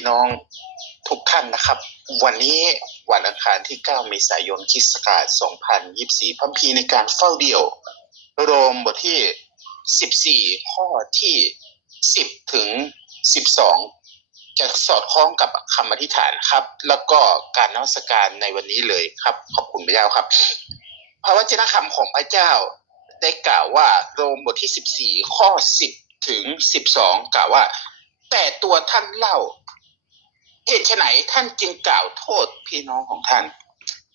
พี่น้องทุกท่านนะครับ วันนี้วันอังคารที่ 9 เมษายนคิสต์ศักาช2024 พัมพีในการเฝ้าเดี่ยว โรมบทที่ 14 ข้อที่ 10 ถึง 12 จะสอดคล้องกับคำอธิษฐานครับ แล้วก็การนมัสการในวันนี้เลยครับ ขอบคุณพระเจ้าครับ พระวจนะคำของพระเจ้าได้กล่าวว่าโรมบทที่ 14 ข้อ 10 ถึง 12 กล่าวว่า แต่ตัวท่านเล่า เหตุไฉนท่านจึงกล่าวโทษพี่น้องของท่าน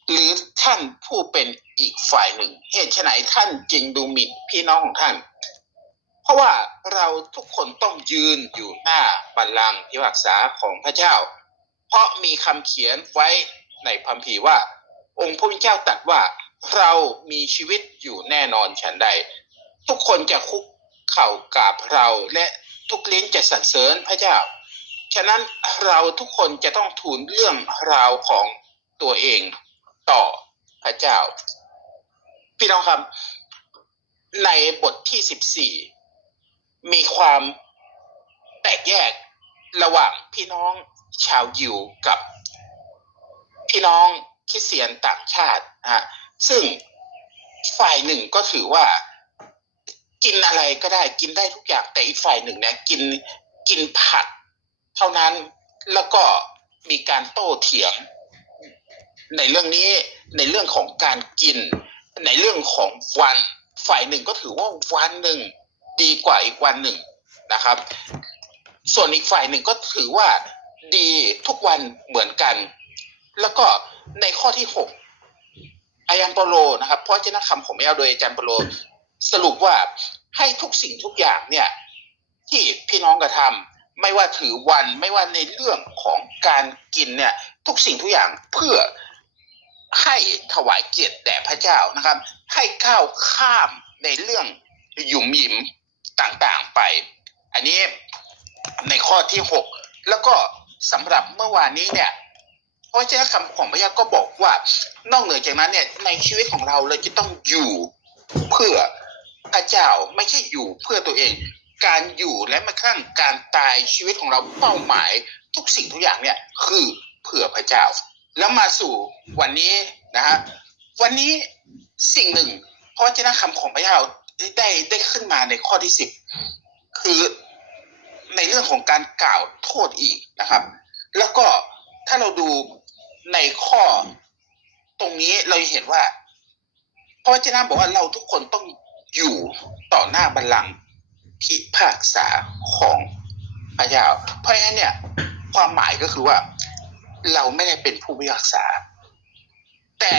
หรือท่านผู้เป็นอีกฝ่ายหนึ่ง เหตุไฉนท่านจึงดูหมิ่นพี่น้องของท่าน เพราะว่าเราทุกคนต้องยืนอยู่หน้าบัลลังก์พิพากษาของพระเจ้า เพราะมีคำเขียนไว้ในพัมภีร์ว่า องค์พระผู้เจ้าตรัสว่าเรามีชีวิตอยู่แน่นอนฉันใด ทุกคนจะคุกเข่ากราบเราและทุกลิ้นจะสรรเสริญพระเจ้า ฉะนั้นเราทุกคนจะต้องทูลเรื่องราวของตัวเองต่อพระเจ้า พี่น้องครับ ในบทที่14มีความแตกแยกระหว่างพี่น้องชาวยิวกับ พี่น้องคริสเตียนต่างชาติฮะซึ่งฝ่ายหนึ่งก็ถือว่ากินอะไรก็ได้กินได้ทุกอย่างแต่อีกฝ่ายหนึ่งเนี่ยกินกินผัก เท่านั้นแล้วก็มีการโต้เถียง ในเรื่องนี้ในเรื่องของการกิน ในเรื่องของวันฝ่ายหนึ่งก็ถือว่าวันหนึ่งดีกว่าอีกวันหนึ่งนะครับ ส่วนอีกฝ่ายหนึ่งก็ถือว่าดีทุกวันเหมือนกัน แล้วก็ในข้อที่หกอาจารย์เปโลนะครับเพราะเจ้าคำของแมวโดยอาจารย์เปโลสรุปว่าให้ทุกสิ่งทุกอย่างเนี่ย ที่พี่น้องกระทำ ไม่ว่าถือวันไม่ว่าในเรื่องของการกินเนี่ย ทุกสิ่งทุกอย่างเพื่อให้ถวายเกียรติแด่พระเจ้านะครับ ให้ก้าวข้ามในเรื่องหยุมหยิมต่างๆไป อันนี้ในข้อที่หกแล้วก็สำหรับเมื่อวานนี้เนี่ยพระเจ้าคำของพระเจ้าก็บอกว่านอกเหนือจากนั้นเนี่ยในชีวิตของเราเราจะต้องอยู่เพื่อพระเจ้าไม่ใช่อยู่เพื่อตัวเอง การอยู่และแม้กระทั่งการตายชีวิตของเราเป้าหมาย ทุกสิ่งทุกอย่างเนี่ยคือเพื่อพระเจ้า แล้วมาสู่วันนี้นะฮะวันนี้สิ่งหนึ่งเพราะเจ้าคำของพระเจ้าได้ได้ขึ้นมาในข้อที่สิบคือในเรื่องของการกล่าวโทษอีกนะครับ แล้วก็ถ้าเราดูในข้อตรงนี้เราจะเห็นว่าพระวจนะบอกว่าเราทุกคนต้องอยู่ต่อหน้าบัลลังก์ พิพากษาของพระเจ้า เพราะฉะนั้นเนี่ย ความหมายก็คือว่า เราไม่ได้เป็นผู้พิพากษา แต่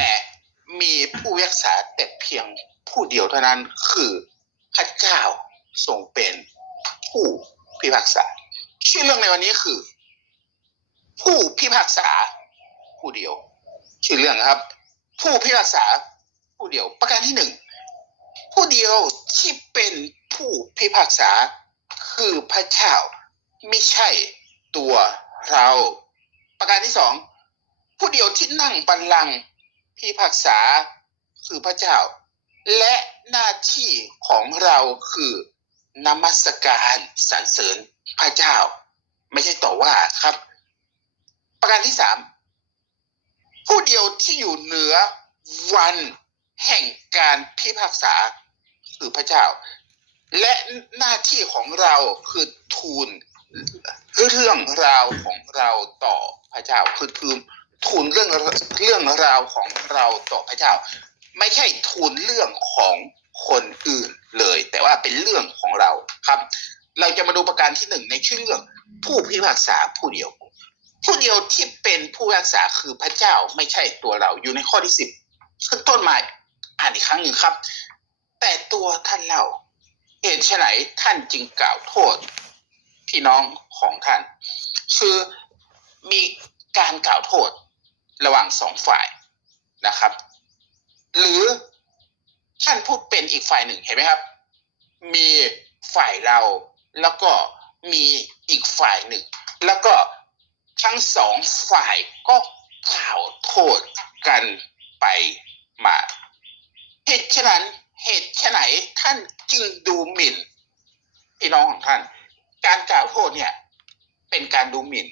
มีผู้พิพากษาแต่เพียงผู้เดียวเท่านั้นคือพระเจ้าทรงเป็นผู้พิพากษาชื่อเรื่องในวันนี้คือ ผู้พิพากษาผู้เดียว ชื่อเรื่องครับ ผู้พิพากษาผู้เดียว ประการที่หนึ่ง ผู้เดียวที่เป็นผู้พิพากษาคือพระเจ้าไม่ใช่ตัวเรา ประการที่สองผู้เดียวที่นั่งบัลลังก์พิพากษาคือพระเจ้า และหน้าที่ของเราคือนมัสการสรรเสริญพระเจ้า ไม่ใช่ต่อว่าครับ ประการที่สามผู้เดียวที่อยู่เหนือวันแห่งการพิพากษา คือพระเจ้า และหน้าที่ของเราคือทูลเรื่องราวของเราต่อพระเจ้าคือทูลทูลเรื่องเรื่องราวของเราต่อพระเจ้า ไม่ใช่ทูลเรื่องของคนอื่นเลย แต่ว่าเป็นเรื่องของเราครับ เราจะมาดูประการที่หนึ่งในชื่อเรื่องผู้พิพากษาผู้เดียว ผู้เดียวที่เป็นผู้พิพากษาคือพระเจ้าไม่ใช่ตัวเราอยู่ในข้อที่สิบขึ้นต้นมาอ่านอีกครั้งหนึ่งครับ แต่ตัวท่านเล่าเหตุไฉนท่านจึงกล่าวโทษ พี่น้องของท่าน คือมีการกล่าวโทษระหว่างสองฝ่ายนะครับ หรือท่านพูดเป็นอีกฝ่ายหนึ่งเห็นไหมครับ มีฝ่ายเราแล้วก็มีอีกฝ่ายหนึ่ง แล้วก็ทั้งสองฝ่ายก็กล่าวโทษกันไปมาเหตุฉะนั้น เหตุฉไหนท่านจึงดูหมิ่นพี่น้องของท่าน การกล่าวโทษเนี่ย เป็นการดูหมิ่น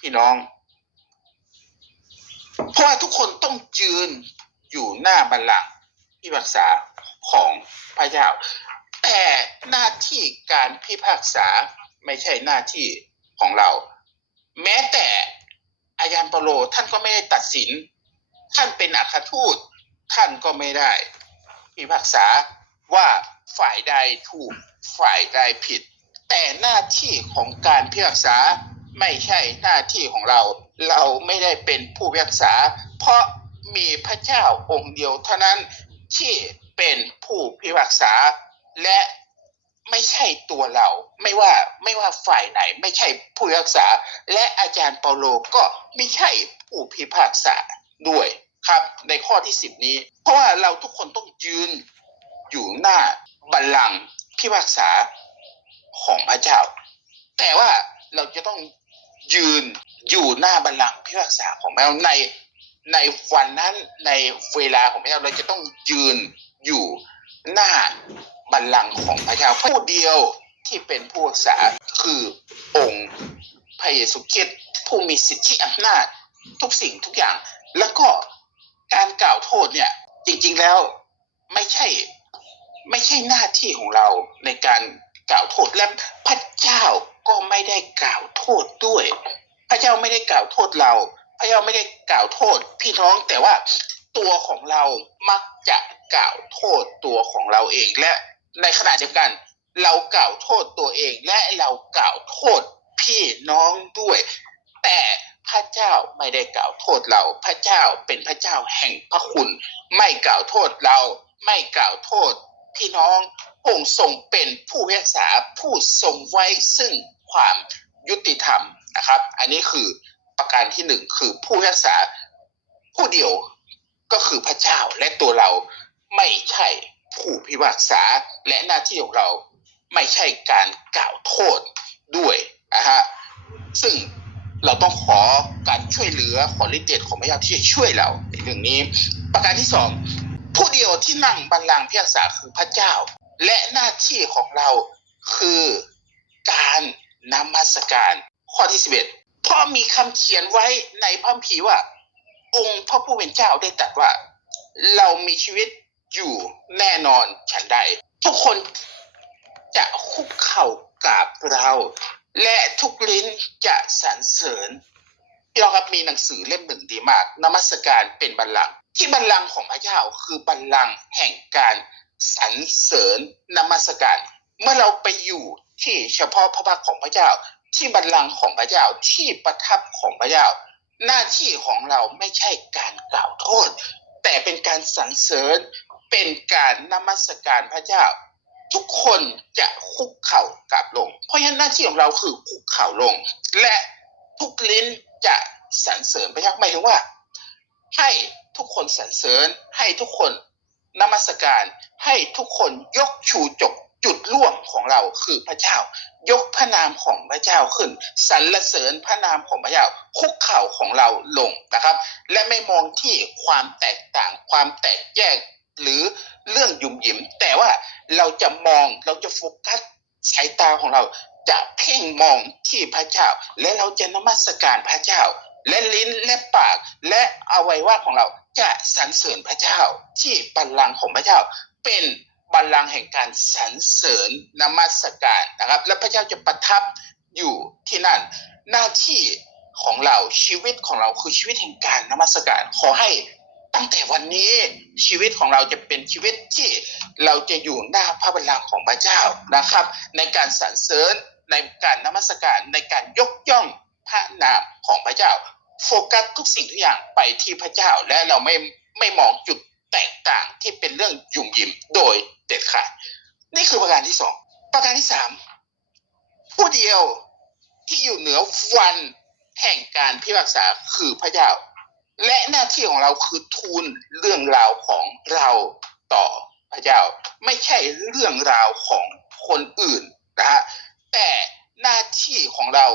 พี่น้อง เพราะว่าทุกคนต้องยืนอยู่หน้าบัลลังก์พิพากษาของพระเจ้า แต่หน้าที่การพิพากษาไม่ใช่หน้าที่ของเรา แม้แต่อาจารย์เปโลท่านก็ไม่ได้ตัดสิน ท่านเป็นอัครทูตท่านก็ไม่ได้ พิพากษาว่าฝ่ายใดถูกฝ่ายใดผิด แต่หน้าที่ของการพิพากษาไม่ใช่หน้าที่ของเรา เราไม่ได้เป็นผู้พิพากษา เพราะมีพระเจ้าองค์เดียวเท่านั้นที่เป็นผู้พิพากษาและไม่ใช่ตัวเรา ไม่ว่าไม่ว่าฝ่ายไหน ไม่ใช่ผู้พิพากษา และอาจารย์เปาโลก็ไม่ใช่ผู้พิพากษาด้วย ครับในข้อที่สิบนี้ เพราะว่าเราทุกคนต้องยืนอยู่หน้าบัลลังก์พิพากษาของพระเจ้า แต่ว่าเราจะต้องยืนอยู่หน้าบัลลังก์พิพากษาของพระเจ้าในในวันนั้นในเวลาของพระเจ้าเราจะต้องยืนอยู่หน้าบัลลังก์ของพระเจ้าผู้เดียวที่เป็นผู้พิพากษาคือองค์พระเยซูคริสต์ผู้มีสิทธิอำนาจทุกสิ่งทุกอย่าง แล้วก็ การกล่าวโทษเนี่ย จริง ๆแล้วไม่ใช่ ไม่ใช่หน้าที่ของเราในการกล่าวโทษและพระเจ้าก็ไม่ได้กล่าวโทษด้วย พระเจ้าไม่ได้กล่าวโทษเรา พระเจ้าไม่ได้กล่าวโทษ พี่น้องแต่ว่าตัวของเรามักจะกล่าวโทษตัวของเราเองและในขณะเดียวกัน เรากล่าวโทษตัวเองและเรากล่าวโทษพี่น้องด้วย แต่ พระเจ้าไม่ได้กล่าวโทษเรา พระเจ้าเป็นพระเจ้าแห่งพระคุณ ไม่กล่าวโทษเรา ไม่กล่าวโทษ พี่น้ององค์ทรงเป็นผู้พิพากษาผู้ทรงไว้ซึ่งความยุติธรรมนะครับ อันนี้คือประการที่หนึ่งคือผู้พิพากษาผู้เดียวก็คือพระเจ้าและตัวเราไม่ใช่ผู้พิพากษาและหน้าที่ของเราไม่ใช่การกล่าวโทษด้วยนะฮะซึ่ง เราต้องขอการช่วยเหลือขอฤทธิ์เดชของพระเจ้าที่จะช่วยเราในเรื่องนี้ ประการที่สองผู้เดียวที่นั่งบัลลังก์พิพากษาคือพระเจ้า และหน้าที่ของเราคือการนมัสการข้อที่สิบเอ็ดเพราะมีคำเขียนไว้ในพระคัมภีว่า องค์พระผู้เป็นเจ้าได้ตรัสว่า เรามีชีวิตอยู่แน่นอนฉันใด ทุกคนจะคุกเข่ากราบเรา และทุกลิ้นจะสรรเสริญพี่น้องครับมีหนังสือเล่มหนึ่งดีมากนมัสการเป็นบัลลังก์ที่บัลลังก์ของพระเจ้าคือบัลลังก์แห่งการสรรเสริญนมัสการ เมื่อเราไปอยู่ที่เฉพาะพระพักของพระเจ้า ที่บัลลังก์ของพระเจ้าที่ประทับของพระเจ้า หน้าที่ของเราไม่ใช่การกล่าวโทษ แต่เป็นการสรรเสริญเป็นการนมัสการพระเจ้า ทุกคนจะคุกเข่ากราบลง เพราะฉะนั้นหน้าที่ของเราคือคุกเข่าลง และทุกลิ้นจะสรรเสริญพระเจ้าหมายถึงว่า ให้ทุกคนสรรเสริญ ให้ทุกคนนมัสการ ให้ทุกคนยกชูจกจุดร่วมของเราคือพระเจ้า ยกพระนามของพระเจ้าขึ้นสรรเสริญพระนามของพระเจ้าคุกเข่าของเราลงนะครับ และไม่มองที่ความแตกต่างความแตกแยก หรือเรื่องยุ่มหยิม แต่ว่าเราจะมองเราจะโฟกัสสายตาของเราจะเพ่งมองที่พระเจ้า และเราจะนมัสการพระเจ้า และลิ้นและปาก และอวัยวะของเราจะสรรเสริญพระเจ้าที่บัลลังก์ของพระเจ้า เป็นบัลลังก์แห่งการสรรเสริญนมัสการนะครับ และพระเจ้าจะประทับอยู่ที่นั่น หน้าที่ของเราชีวิตของเราคือชีวิตแห่งการนมัสการ ขอให้ ตั้งแต่วันนี้ชีวิตของเราจะเป็นชีวิตที่เราจะอยู่หน้าพระบัลลังก์ของพระเจ้านะครับ ในการสรรเสริญในการนมัสการในการยกย่องพระนามของพระเจ้า โฟกัสทุกสิ่งทุกอย่างไปที่พระเจ้าและเราไม่ไม่มองจุดแตกต่างที่เป็นเรื่องยุ่มยิมโดยเด็ดขาดนี่คือประการที่สองประการที่สามผู้เดียวที่อยู่เหนือวันแห่งการพิพากษาคือพระเจ้า และหน้าที่ของเราคือทูลเรื่องราวของเราต่อพระเจ้า ไม่ใช่เรื่องราวของคนอื่นนะฮะแต่หน้าที่ของเรา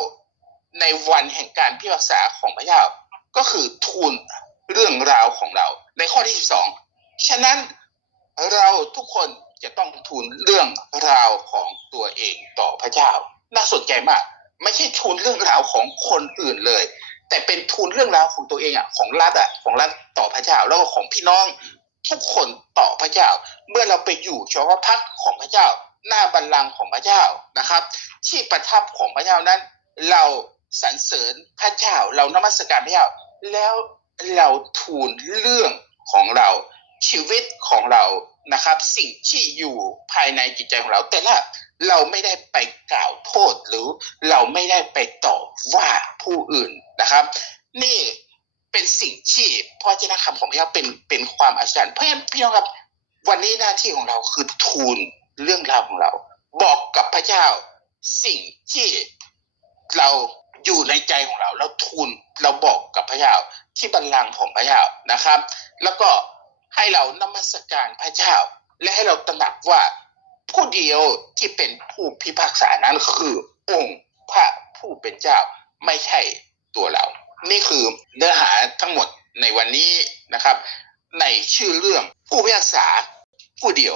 ในวันแห่งการพิพากษาของพระเจ้า ก็คือทูลเรื่องราวของเรา ในข้อที่ 12 ฉะนั้นเราทุกคนจะต้องทูลเรื่องราวของตัวเองต่อพระเจ้า น่าสนใจมาก ไม่ใช่ทูลเรื่องราวของคนอื่นเลย แต่เป็นทูลเรื่องราวของตัวเองอะของรัฐอะของรัฐต่อพระเจ้าแล้วก็ของพี่น้องทุกคนต่อพระเจ้า เมื่อเราไปอยู่เฉพาะพักของพระเจ้า หน้าบัลลังก์ของพระเจ้านะครับ ที่ประทับของพระเจ้านั้น เราสรรเสริญพระเจ้า เรานมัสการพระเจ้า แล้วเราทูลเรื่องของเราชีวิตของเรานะครับ สิ่งที่อยู่ภายในจิตใจของเรา แต่ละ เราไม่ได้ไปกล่าวโทษหรือเราไม่ได้ไปต่อว่าผู้อื่นนะครับ นี่เป็นสิ่งที่พระเจ้าคำของพระเจ้าเป็นเป็นความอัศจรรย์เพราะฉะนั้นพี่น้องครับ วันนี้หน้าที่ของเราคือทูลเรื่องราวของเรา บอกกับพระเจ้าสิ่งที่เราอยู่ในใจของเรา เราทูลเราบอกกับพระเจ้าที่บัลลังก์ของพระเจ้านะครับ แล้วก็ให้เรานมัสการพระเจ้า และให้เราตระหนักว่า ผู้เดียวที่เป็นผู้พิพากษานั้นคือองค์พระผู้เป็นเจ้าไม่ใช่ตัวเรา นี่คือเนื้อหาทั้งหมดในวันนี้นะครับ ในชื่อเรื่องผู้พิพากษาผู้เดียว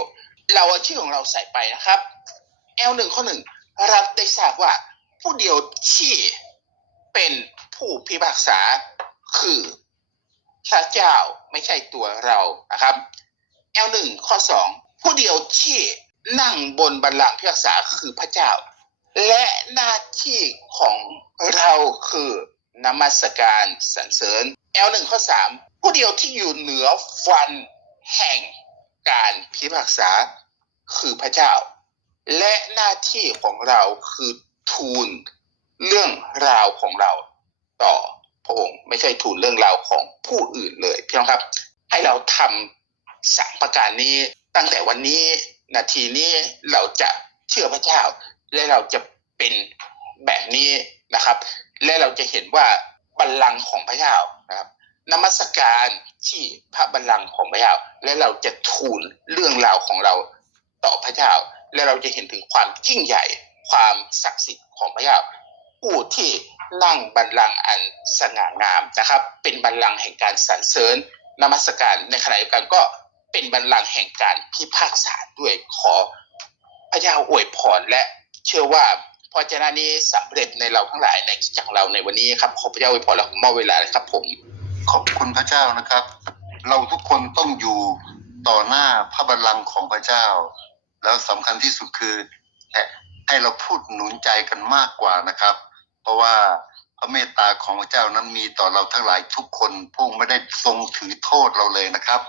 เราเอาชื่อของเราใส่ไปนะครับ L หนึ่งข้อหนึ่งรัฐได้ทราบว่าผู้เดียวที่เป็นผู้พิพากษาคือพระเจ้าไม่ใช่ตัวเรานะครับ L หนึ่งข้อสองผู้เดียวที่ นั่งบนบัลลังก์พิพากษาคือพระเจ้า และหน้าที่ของเราคือนมัสการสรรเสริญ L หนึ่งข้อสามผู้เดียวที่อยู่เหนือฟันแห่งการพิพากษาคือพระเจ้า และหน้าที่ของเราคือทูลเรื่องราวของเราต่อพระองค์ไม่ใช่ทูลเรื่องราวของผู้อื่นเลยพี่น้องครับ ให้เราทำสามประการนี้ตั้งแต่วันนี้ นาทีนี้เราจะเชื่อพระเจ้า และเราจะเป็นแบบนี้นะครับ และเราจะเห็นว่าบัลลังก์ของพระเจ้านะครับนมัสการที่พระบัลลังก์ของพระเจ้า และเราจะทูลเรื่องราวของเราต่อพระเจ้า และเราจะเห็นถึงความยิ่งใหญ่ความศักดิ์สิทธิ์ของพระเจ้าผู้ที่นั่งบัลลังก์อันสง่างามนะครับ เป็นบัลลังก์แห่งการสรรเสริญนมัสการในขณะเดียวกันก็ เป็นบัลลังก์แห่งการพิพากษาด้วยขอพระเจ้าอวยพรและเชื่อว่าพระเจ้านี้สำเร็จในเราทั้งหลายในจักรเราในวันนี้ครับขอพระเจ้าอวยพรและมอบเวลาเลยครับ ผม ขอบคุณพระเจ้านะครับ เราทุกคนต้องอยู่ต่อหน้าพระบัลลังก์ของพระเจ้า แล้วสำคัญที่สุดคือให้ให้เราพูดหนุนใจกันมากกว่านะครับ เพราะว่าพระเมตตาของพระเจ้านั้นมีต่อเราทั้งหลายทุกคนพระองค์ไม่ได้ทรงถือโทษเราเลยนะครับ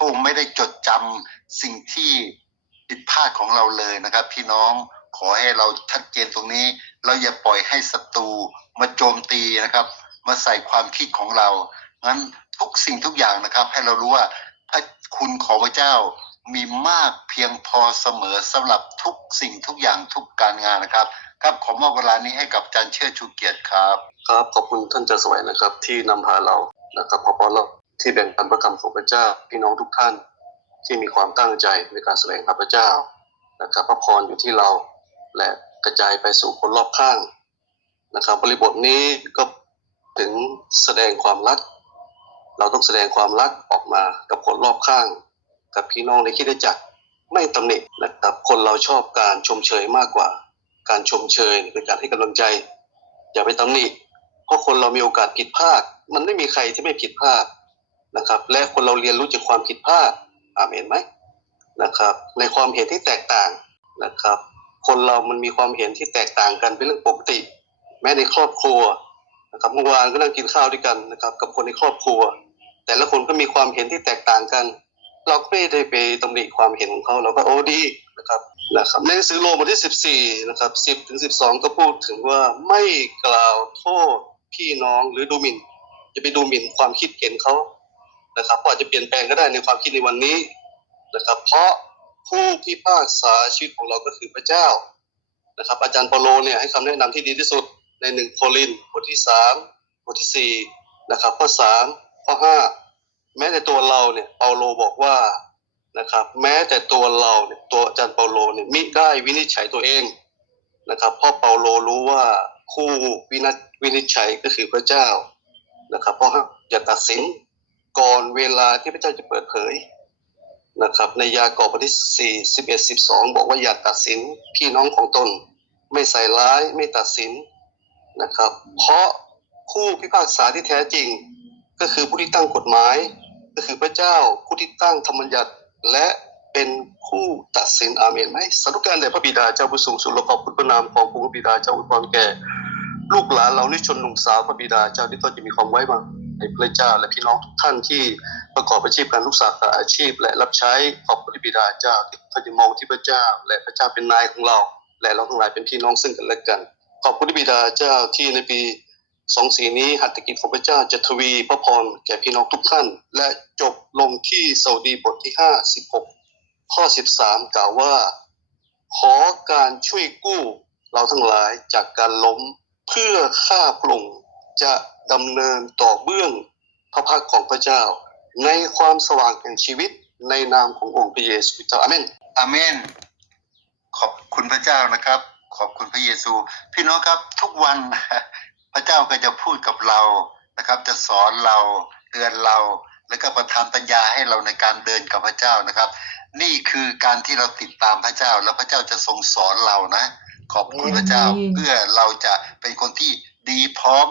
พระองค์ไม่ได้จดจำสิ่งที่ผิดพลาดของเราเลยนะครับ พี่น้องขอให้เราชัดเจนตรงนี้ เราอย่าปล่อยให้ศัตรูมาโจมตีนะครับ มาใส่ความคิดของเรางั้นทุกสิ่งทุกอย่างนะครับ ให้เรารู้ว่าพระคุณของพระเจ้ามีมากเพียงพอเสมอสำหรับทุกสิ่งทุกอย่างทุกการงานนะครับ ครับขอมอบเวลานี้ให้กับอาจารย์เชิดชูเกียรติครับ ครับขอบคุณท่านจาสวัยนะครับ ที่นำพาเรานะครับขอบคุณเรา ที่แบ่งปันพระคำของพระเจ้าพี่น้องทุกท่านที่มีความตั้งใจในการแสดงพระเจ้านะครับพระพรอยู่ที่เราและกระจายไปสู่คนรอบข้างนะครับ บริบทนี้ก็ถึงแสดงความรัก เราต้องแสดงความรักออกมากับคนรอบข้าง กับพี่น้องในคริดได้จักรไม่ตำหนินะครับคนเราชอบการชมเชยมากกว่า การชมเชยเป็นการให้กำลังใจ อย่าไปตำหนิเพราะคนเรามีโอกาสผิดพลาด มันไม่มีใครที่ไม่ผิดพลาด นะครับ และคนเราเรียนรู้จากความผิดพลาดอาเมนไหมนะครับ ในความเห็นที่แตกต่างนะครับ คนเรามันมีความเห็นที่แตกต่างกันเป็นเรื่องปกติ แม้ในครอบครัวนะครับเมื่อวานก็นั่งกินข้าวด้วยกันนะครับ กับคนในครอบครัว แต่ละคนก็มีความเห็นที่แตกต่างกัน เราก็ไม่ได้ไปตำหนิความเห็นของเขาเราก็โอ้ดีนะครับนะครับในหนังสือโรมบทที่ 14นะครับ10ถึง12 ก็พูดถึงว่าไม่กล่าวโทษพี่น้องหรือดูหมิ่น จะไปดูหมิ่นความคิดเห็นเขา นะครับเพอาจจะเปลี่ยนแปลงก็ได้ในความคิดในวันนี้นะครับ เพราะผู้พิพากษาชีวิตของเราก็คือพระเจ้านะครับ อาจารย์เปาโลเนี่ยให้คำแนะนำที่ดีที่สุดในหนึ่งโครินบทที่สามบทที่สี่นะครับข้อสามข้อห้าแม้แต่ตัวเราเนี่ยเปาโลบอกว่านะครับ แม้แต่ตัวเราเนี่ยตัวอาจารย์เปาโลเนี่ยมิได้วินิจฉัยตัวเองนะครับเพราะเปาโลรู้ว่าคู่วินิจวินิจฉัยก็คือพระเจ้านะครับเพราะอย่าตัดสิน ก่อนเวลาที่พระเจ้าจะเปิดเผยนะครับ ในยากอบบทที่สี่สิบเอ็ดสิบสองบอกว่าอย่าตัดสินพี่น้องของตน ไม่ใส่ร้ายไม่ตัดสินนะครับ เพราะผู้พิพากษาที่แท้จริง ก็คือผู้ที่ตั้งกฎหมาย ก็คือพระเจ้าผู้ที่ตั้งธรรมบัญญัติและเป็นผู้ตัดสินอาเมนไหมสาธุการแด่พระบิดาเจ้าผู้สูงสุดและขอบคุณพระนามของพระบิดาเจ้าอวยพรแก่ ลูกหลานเรานิชนหนุ่มสาวพระบิดาเจ้าที่ต้องจะมีความไว้วาง ในพระเจ้าและพี่น้องทุกท่านที่ประกอบอาชีพการลูกสาขาอาชีพ และรับใช้ขอบพระบิดาเจ้าที่ท่านจะมองที่พระเจ้า และพระเจ้าเป็นนายของเรา และเราทั้งหลายเป็นพี่น้องซึ่งกันและกัน ขอบคุณพระบิดาเจ้าที่ในปีสองสีนี้หัตถกิจของพระเจ้าจะทวีพระพรแก่พี่น้องทุกท่าน และจบลงที่สดีบทที่ห้าสิบหกข้อสิบสามกล่าวว่า ขอการช่วยกู้เราทั้งหลายจากการล้มเพื่อข้าพระองค์จะ ดำเนินต่อเบื้องพระพักตร์ของพระเจ้า ในความสว่างแห่งชีวิตในนามขององค์พระเยซูคริสต์เจ้าอาเมนอาเมน ขอบคุณพระเจ้านะครับ ขอบคุณพระเยซู พี่น้องครับทุกวันพระเจ้าก็จะพูดกับเรานะครับ จะสอนเราเตือนเรา แล้วก็ประทานปัญญาให้เราในการเดินกับพระเจ้านะครับ นี่คือการที่เราติดตามพระเจ้า แล้วพระเจ้าจะทรงสอนเรานะ ขอบคุณพระเจ้าเพื่อเราจะเป็นคนที่ดีพร้อม